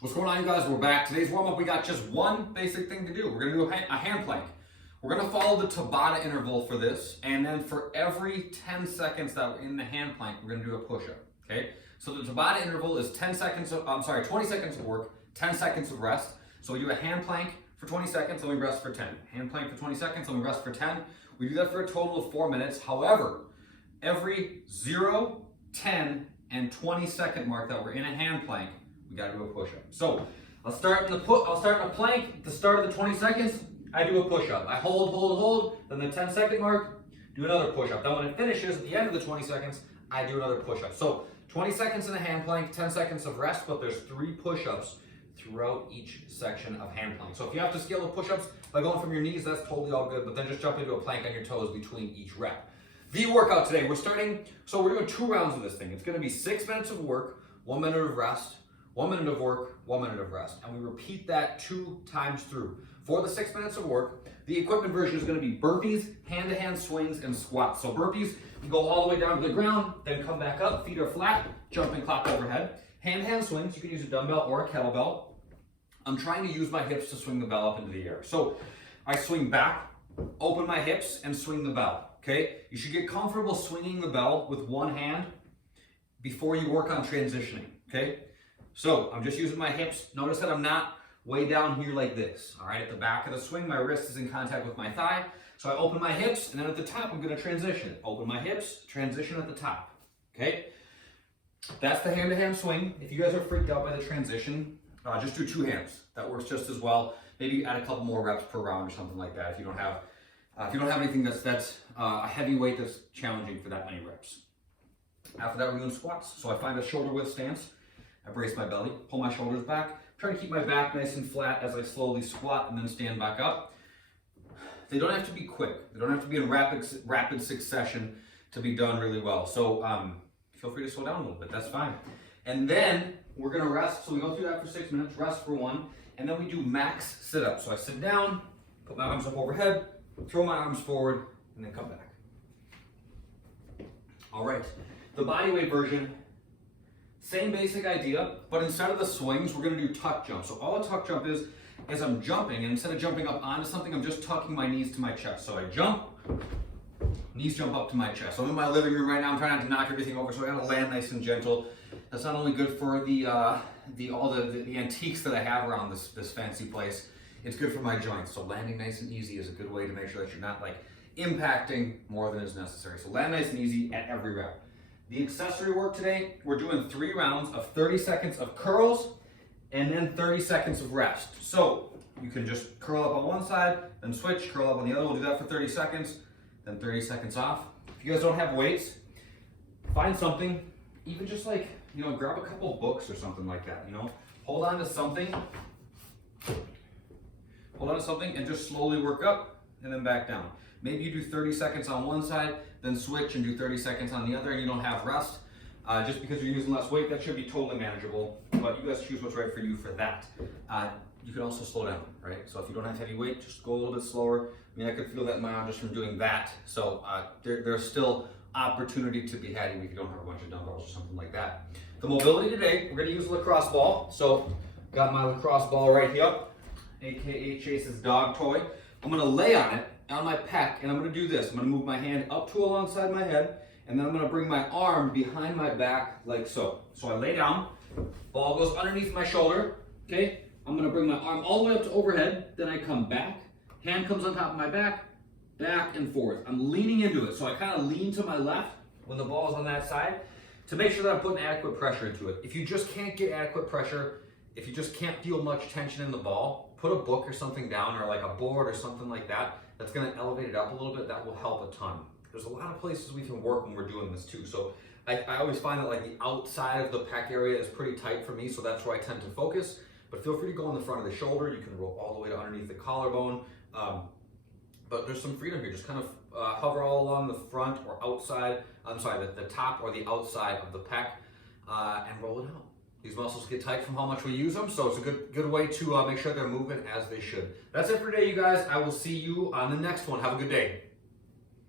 What's going on, you guys? We're back. Today's warm-up, we got just one basic thing to do. We're going to do a hand plank. We're going to follow the Tabata interval for this, and then for every 10 seconds that we're in the hand plank, we're going to do a push-up, okay? So the Tabata interval is 20 seconds of work, 10 seconds of rest. So we do a hand plank for 20 seconds, and we rest for 10. Hand plank for 20 seconds, and we rest for 10. We do that for a total of 4 minutes. However, every 0, 10, and 20 second mark that we're in a hand plank, we got to do a push-up. So I'll start in a plank. At the start of the 20 seconds, I do a push-up. I hold. Then the 10 second mark, do another push-up. Then when it finishes at the end of the 20 seconds, I do another push-up. So 20 seconds in a hand plank, 10 seconds of rest, but there's 3 push-ups throughout each section of hand plank. So if you have to scale the push-ups by going from your knees, that's totally all good, but then just jump into a plank on your toes between each rep. The workout today, we're doing 2 rounds of this thing. It's gonna be 6 minutes of work, 1 minute of rest, 1 minute of work, 1 minute of rest. And we repeat that 2 times through. For the 6 minutes of work, the equipment version is gonna be burpees, hand-to-hand swings, and squats. So burpees, you go all the way down to the ground, then come back up, feet are flat, jump and clap overhead. Hand-to-hand swings, you can use a dumbbell or a kettlebell. I'm trying to use my hips to swing the bell up into the air. So I swing back, open my hips, and swing the bell, okay? You should get comfortable swinging the bell with one hand before you work on transitioning, okay? So I'm just using my hips. Notice that I'm not way down here like this, all right? At the back of the swing, my wrist is in contact with my thigh. So I open my hips, and then at the top, I'm gonna transition. Open my hips, transition at the top, okay? That's the hand-to-hand swing. If you guys are freaked out by the transition, just do 2 hands. That works just as well. Maybe add a couple more reps per round or something like that if you don't have anything that's a heavy weight that's challenging for that many reps. After that, we're doing squats. So I find a shoulder width stance. I brace my belly, pull my shoulders back, try to keep my back nice and flat as I slowly squat and then stand back up. They don't have to be quick. They don't have to be in rapid succession to be done really well. So feel free to slow down a little bit, that's fine. And then we're gonna rest. So we go through that for 6 minutes, rest for 1, and then we do max sit-ups. So I sit down, put my arms up overhead, throw my arms forward, and then come back. All right, the bodyweight version, same basic idea, but instead of the swings, we're gonna do tuck jump. So all a tuck jump is I'm jumping, and instead of jumping up onto something, I'm just tucking my knees to my chest. So I jump, knees jump up to my chest. So I'm in my living room right now, I'm trying not to knock everything over, so I gotta land nice and gentle. That's not only good for all the antiques that I have around this fancy place, it's good for my joints. So landing nice and easy is a good way to make sure that you're not like impacting more than is necessary. So land nice and easy at every rep. The accessory work today, we're doing 3 rounds of 30 seconds of curls and then 30 seconds of rest. So you can just curl up on one side, then switch, curl up on the other. We'll do that for 30 seconds, then 30 seconds off. If you guys don't have weights, find something, even just like, grab a couple books or something like that, Hold on to something and just slowly work up and then back down. Maybe you do 30 seconds on one side, then switch and do 30 seconds on the other, and you don't have rest. Just because you're using less weight, that should be totally manageable, but you guys choose what's right for you for that. You can also slow down, right? So if you don't have heavy weight, just go a little bit slower. I mean, I could feel that in my arm just from doing that. So there's still opportunity to be had even if you don't have a bunch of dumbbells or something like that. The mobility today, we're gonna use a lacrosse ball. So got my lacrosse ball right here, AKA Chase's dog toy. I'm gonna lay on it, on my pec, and I'm gonna do this. I'm gonna move my hand up to alongside my head, and then I'm gonna bring my arm behind my back like so. So I lay down, ball goes underneath my shoulder, okay? I'm gonna bring my arm all the way up to overhead, then I come back, hand comes on top of my back and forth. I'm leaning into it, so I kind of lean to my left when the ball is on that side to make sure that I'm putting adequate pressure into it. If you just can't get adequate pressure, if you just can't feel much tension in the ball, put a book or something down or like a board or something like that that's gonna elevate it up a little bit. That will help a ton. There's a lot of places we can work when we're doing this too. So I always find that like the outside of the pec area is pretty tight for me, so that's where I tend to focus. But feel free to go on the front of the shoulder. You can roll all the way to underneath the collarbone. But there's some freedom here. Just kind of hover all along the front or outside, the top or the outside of the pec and roll it out. These muscles get tight from how much we use them, so it's a good way to make sure they're moving as they should. That's it for today, you guys. I will see you on the next one. Have a good day.